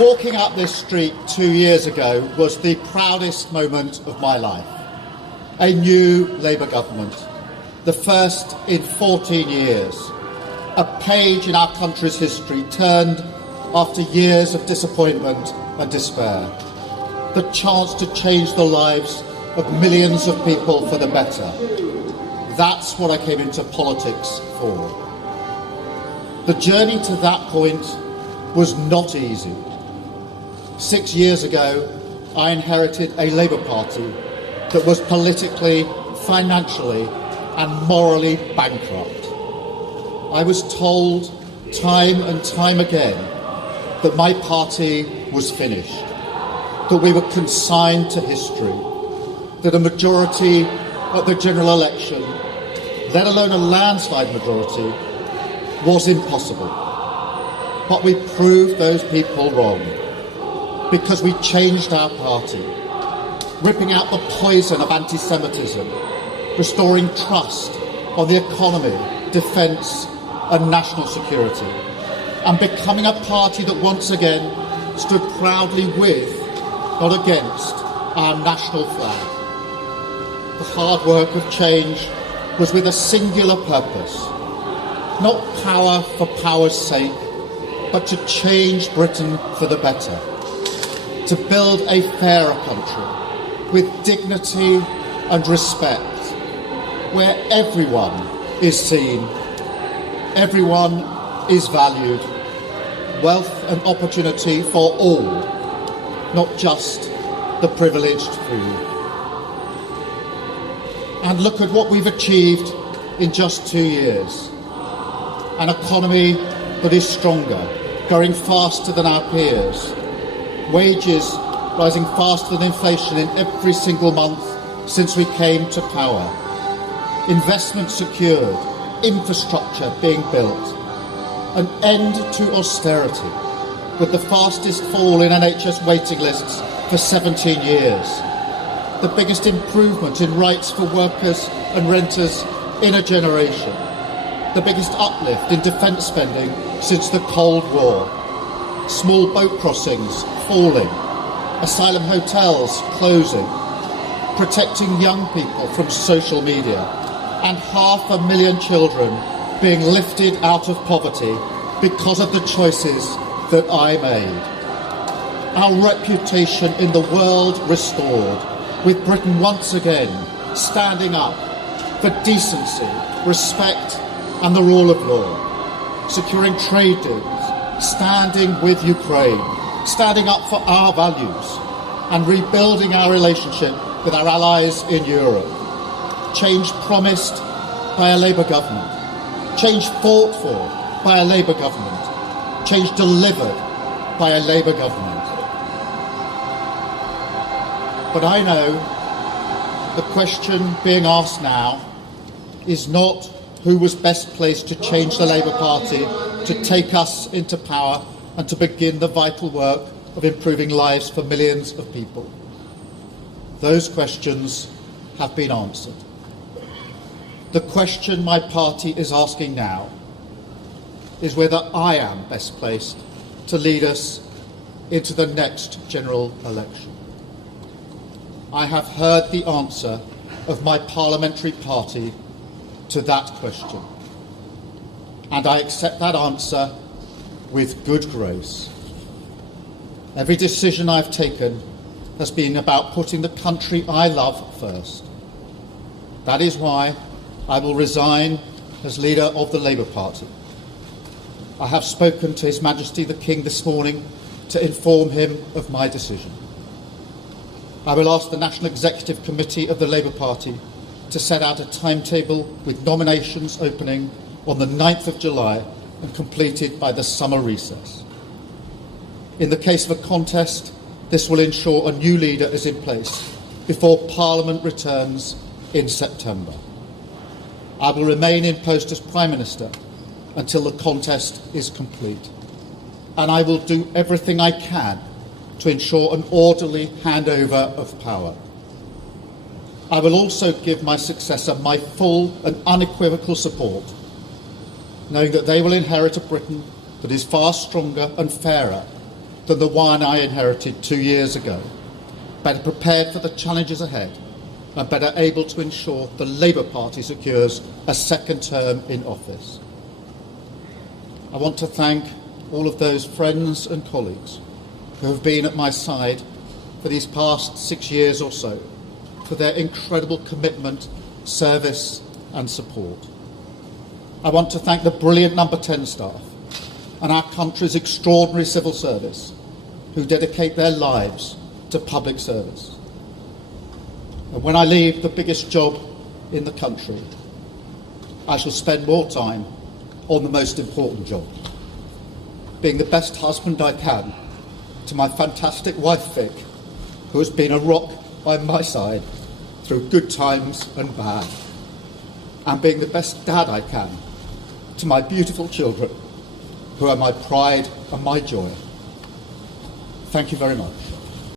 Walking up this street 2 years ago was the proudest moment of my life. A new Labour government, the first in 14 years. A page in our country's history turned after years of disappointment and despair. The chance to change the lives of millions of people for the better. That's what I came into politics for. The journey to that point was not easy. 6 years ago, I inherited a Labour Party that was politically, financially, and morally bankrupt. I was told time and time again that my party was finished, that we were consigned to history, that a majority at the general election, let alone a landslide majority, was impossible. But we proved those people wrong, because we changed our party, ripping out the poison of anti-Semitism, restoring trust on the economy, defence and national security, and becoming a party that once again stood proudly with, not against, our national flag. The hard work of change was with a singular purpose, not power for power's sake, but to change Britain for the better, to build a fairer country with dignity and respect, where everyone is seen, everyone is valued, wealth and opportunity for all, not just the privileged few. And look at what we've achieved in just 2 years. An economy that is stronger, growing faster than our peers, wages rising faster than inflation in every single month since we came to power, investment secured, infrastructure being built, an end to austerity, with the fastest fall in NHS waiting lists for 17 years, the biggest improvement in rights for workers and renters in a generation, the biggest uplift in defence spending since the Cold War, small boat crossings falling, asylum hotels closing, protecting young people from social media, and 500,000 children being lifted out of poverty because of the choices that I made. Our reputation in the world restored, with Britain once again standing up for decency, respect and the rule of law, securing trade deals, standing with Ukraine, standing up for our values and rebuilding our relationship with our allies in Europe. Change promised by a Labour government, change fought for by a Labour government, change delivered by a Labour government. But I know the question being asked now is not who was best placed to change the Labour Party, to take us into power and to begin the vital work of improving lives for millions of people. Those questions have been answered. The question my party is asking now is whether I am best placed to lead us into the next general election. I have heard the answer of my parliamentary party to that question, and I accept that answer with good grace. Every decision I've taken has been about putting the country I love first. That is why I will resign as leader of the Labour Party. I have spoken to His Majesty the King this morning to inform him of my decision. I will ask the National Executive Committee of the Labour Party to set out a timetable with nominations opening on the 9th of July and completed by the summer recess. In the case of a contest, this will ensure a new leader is in place before Parliament returns in September. I will remain in post as Prime Minister until the contest is complete, and I will do everything I can to ensure an orderly handover of power. I will also give my successor my full and unequivocal support, knowing that they will inherit a Britain that is far stronger and fairer than the one I inherited 2 years ago, better prepared for the challenges ahead, and better able to ensure the Labour Party secures a second term in office. I want to thank all of those friends and colleagues who have been at my side for these past 6 years or so, for their incredible commitment, service and support. I want to thank the brilliant Number 10 staff and our country's extraordinary civil service who dedicate their lives to public service. And when I leave the biggest job in the country, I shall spend more time on the most important job, being the best husband I can to my fantastic wife Vic, who has been a rock by my side through good times and bad, and being the best dad I can to my beautiful children, who are my pride and my joy. Thank you very much.